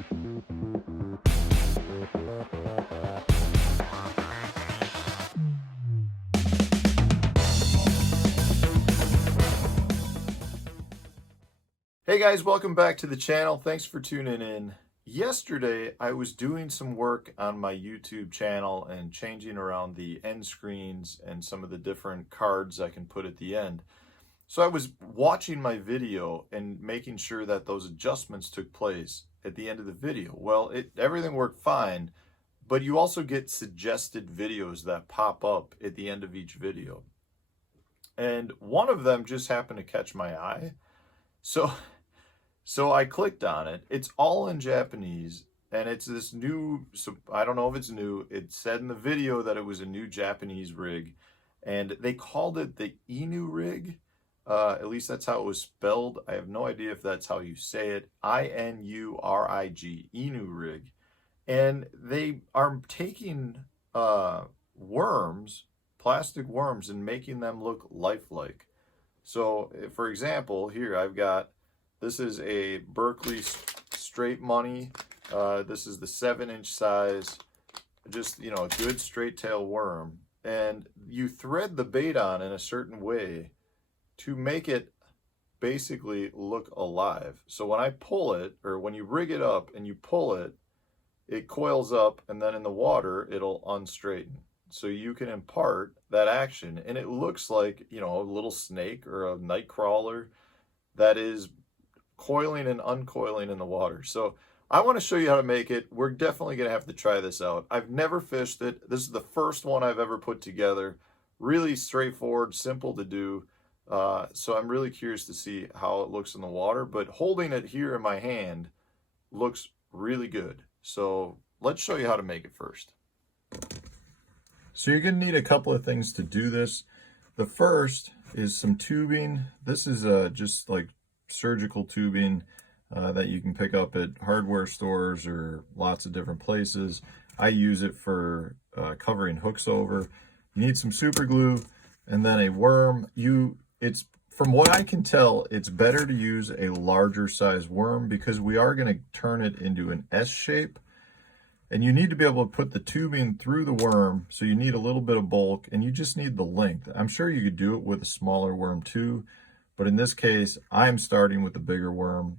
Hey guys, welcome back to the channel. Thanks for tuning in. Yesterday, I was doing some work on my YouTube channel and changing around the end screens and some of the different cards I can put at the end. So I was watching my video and making sure that those adjustments took place at the end of the video. Well, everything worked fine, but you also get suggested videos that pop up at the end of each video. And one of them just happened to catch my eye. So I clicked on it. It's all in Japanese, and it's this new, so I don't know if it's new. It said in the video that it was a new Japanese rig, and they called it the Inurig. At least that's how it was spelled. I have no idea if that's how you say it. I-N-U-R-I-G, Inurig. And they are taking worms, plastic worms, and making them look lifelike. So, for example, here I've got, this is a Berkley straight money. This is the 7-inch size, just, a good straight tail worm. And you thread the bait on in a certain way to make it basically look alive. So when I pull it, or when you rig it up and you pull it, it coils up, and then in the water, it'll unstraighten. So you can impart that action, and it looks like, a little snake or a night crawler that is coiling and uncoiling in the water. So I want to show you how to make it. We're definitely going to have to try this out. I've never fished it. This is the first one I've ever put together. Really straightforward, simple to do. So I'm really curious to see how it looks in the water, but holding it here in my hand looks really good. So let's show you how to make it first. So you're going to need a couple of things to do this. The first is some tubing. This is just like surgical tubing that you can pick up at hardware stores or lots of different places. I use it for covering hooks over. You need some super glue and then a worm. It's from what I can tell, it's better to use a larger size worm because we are going to turn it into an S shape. And you need to be able to put the tubing through the worm, so you need a little bit of bulk, and you just need the length. I'm sure you could do it with a smaller worm too, but in this case, I'm starting with the bigger worm,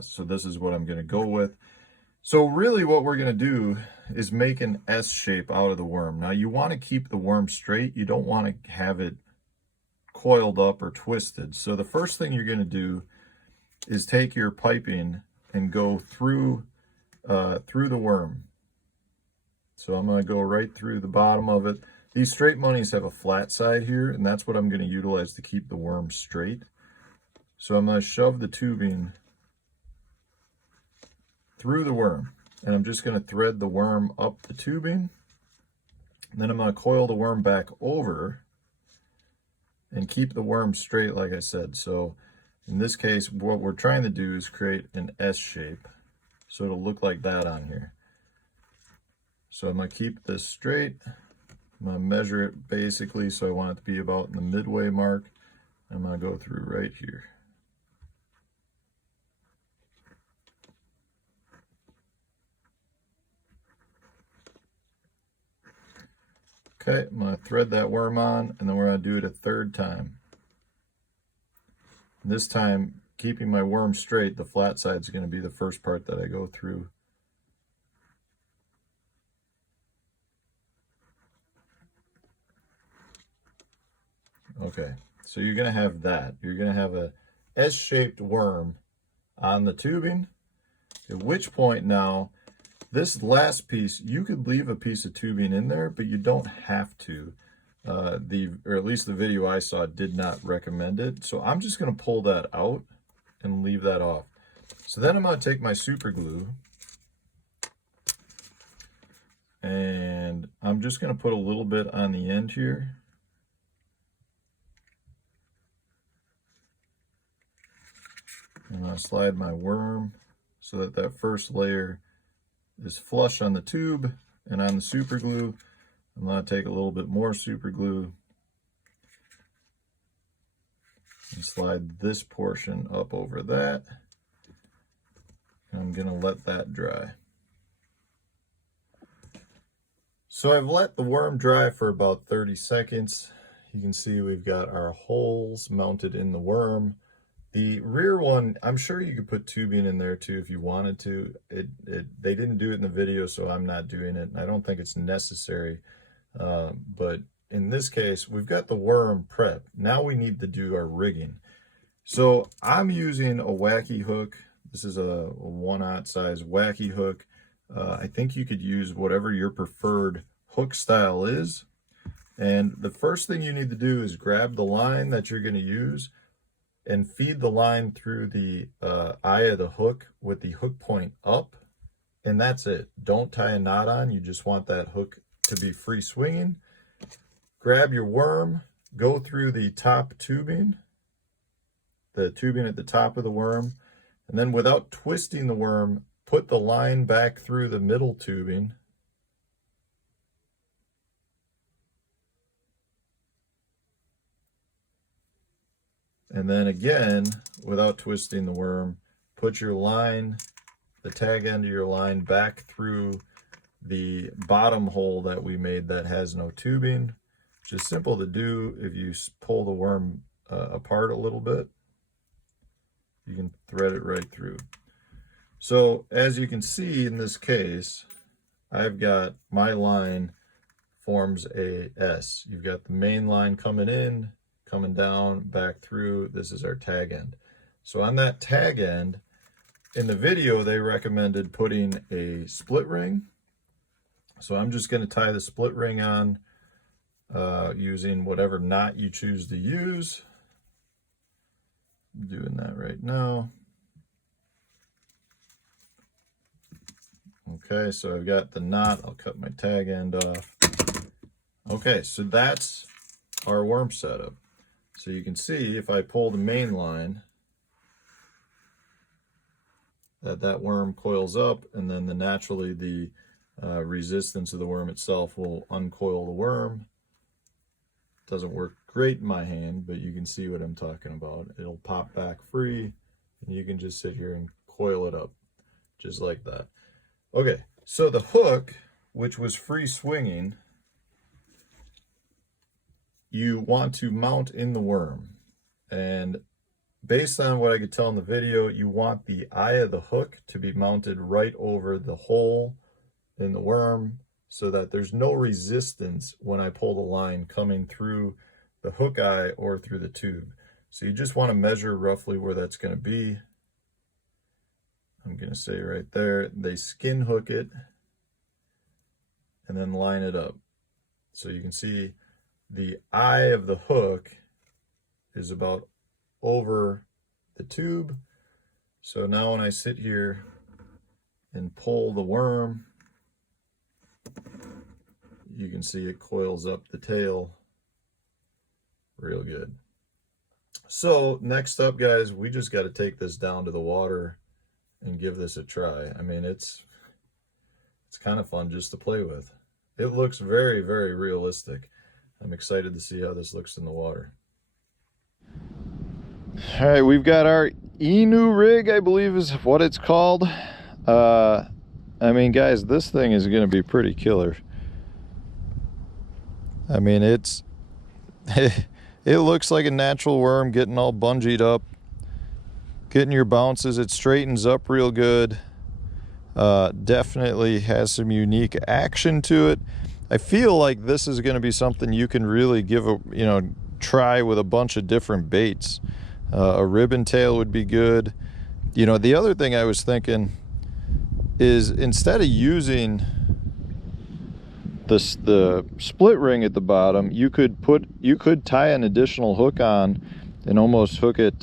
so this is what I'm going to go with. So really what we're going to do is make an S shape out of the worm. Now you want to keep the worm straight. You don't want to have it coiled up or twisted. So the first thing you're going to do is take your piping and go through the worm. So I'm going to go right through the bottom of it. These straight monies have a flat side here, and that's what I'm going to utilize to keep the worm straight. So I'm going to shove the tubing through the worm, and I'm just going to thread the worm up the tubing. And then I'm going to coil the worm back over and keep the worm straight, like I said. So in this case, what we're trying to do is create an S shape, so it'll look like that on here. So I'm going to keep this straight. I'm going to measure it basically, so I want it to be about in the midway mark. I'm going to go through right here. Okay, I'm going to thread that worm on, and then we're going to do it a third time. This time, keeping my worm straight, the flat side is going to be the first part that I go through. Okay, so you're going to have that. You're going to have a S-shaped worm on the tubing, at which point now, this last piece, you could leave a piece of tubing in there, but you don't have to. Or at least the video I saw did not recommend it. So I'm just going to pull that out and leave that off. So then I'm going to take my super glue, and I'm just going to put a little bit on the end here. And I'll slide my worm so that that first layer is flush on the tube and on the super glue. I'm going to take a little bit more super glue and slide this portion up over that. I'm gonna let that dry. So I've let the worm dry for about 30 seconds. You can see we've got our holes mounted in the worm. The rear one, I'm sure you could put tubing in there too if you wanted to. They didn't do it in the video, so I'm not doing it. I don't think it's necessary. But in this case, we've got the worm prepped. Now we need to do our rigging. So I'm using a wacky hook. This is a 1/0 size wacky hook. I think you could use whatever your preferred hook style is. And the first thing you need to do is grab the line that you're going to use and feed the line through the eye of the hook with the hook point up. And that's it. Don't tie a knot on. You just want that hook to be free swinging. Grab your worm, go through the top tubing, the tubing at the top of the worm, and then without twisting the worm, put the line back through the middle tubing. And then again, without twisting the worm, put your line, the tag end of your line, back through the bottom hole that we made that has no tubing, which is simple to do. If you pull the worm apart a little bit, you can thread it right through. So as you can see in this case, I've got my line forms a S. You've got the main line coming in, coming down, back through. This is our tag end. So on that tag end, in the video, they recommended putting a split ring. So I'm just going to tie the split ring on using whatever knot you choose to use. I'm doing that right now. Okay, so I've got the knot. I'll cut my tag end off. Okay, so that's our worm setup. So you can see if I pull the main line, that worm coils up, and then naturally the resistance of the worm itself will uncoil the worm. Doesn't work great in my hand, but you can see what I'm talking about. It'll pop back free, and you can just sit here and coil it up, just like that. Okay, so the hook, which was free swinging, you want to mount in the worm. And based on what I could tell in the video, you want the eye of the hook to be mounted right over the hole in the worm so that there's no resistance when I pull the line coming through the hook eye or through the tube. So you just want to measure roughly where that's going to be. I'm going to say right there. They skin hook it and then line it up. So you can see the eye of the hook is about over the tube. So now when I sit here and pull the worm, you can see it coils up the tail real good. So next up, guys, we just got to take this down to the water and give this a try. I mean, it's kind of fun just to play with. It looks very, very realistic. I'm excited to see how this looks in the water. All right, we've got our Inurig, I believe is what it's called. I mean, guys, this thing is going to be pretty killer. I mean, it looks like a natural worm getting all bungeed up, getting your bounces. It straightens up real good. Definitely has some unique action to it. I feel like this is going to be something you can really give a, try with a bunch of different baits. A ribbon tail would be good. The other thing I was thinking is instead of using the split ring at the bottom, you could tie an additional hook on and almost hook it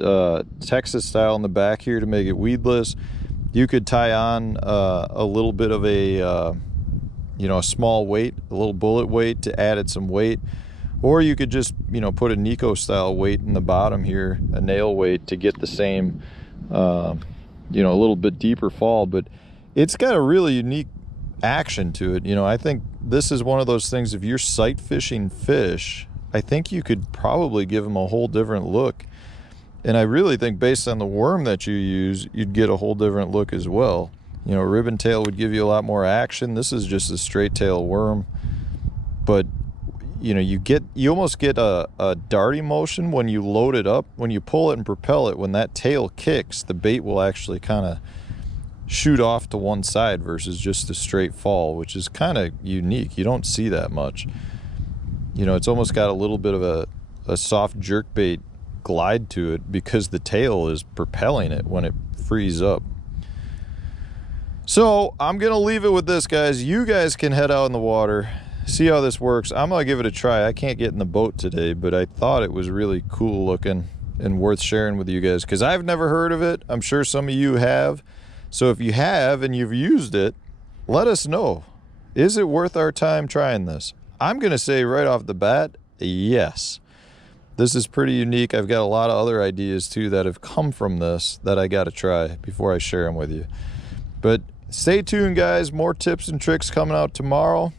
Texas style in the back here to make it weedless. You could tie on a little bit of a small weight, a little bullet weight to add it some weight, or you could just put a Nico style weight in the bottom here, a nail weight, to get the same a little bit deeper fall. But it's got a really unique action to it. I think this is one of those things, if you're sight fishing fish, I think you could probably give them a whole different look. And I really think based on the worm that you use, you'd get a whole different look as well. You know, ribbon tail would give you a lot more action. This is just a straight tail worm. But, you know, you almost get a darting motion when you load it up. When you pull it and propel it, when that tail kicks, the bait will actually kind of shoot off to one side versus just a straight fall, which is kind of unique. You don't see that much. You know, it's almost got a little bit of a soft jerkbait glide to it because the tail is propelling it when it frees up. So I'm going to leave it with this, guys. You guys can head out in the water, see how this works. I'm going to give it a try. I can't get in the boat today, but I thought it was really cool looking and worth sharing with you guys because I've never heard of it. I'm sure some of you have. So if you have and you've used it, let us know. Is it worth our time trying this? I'm going to say right off the bat, yes. This is pretty unique. I've got a lot of other ideas too that have come from this that I got to try before I share them with you. But stay tuned, guys. More tips and tricks coming out tomorrow.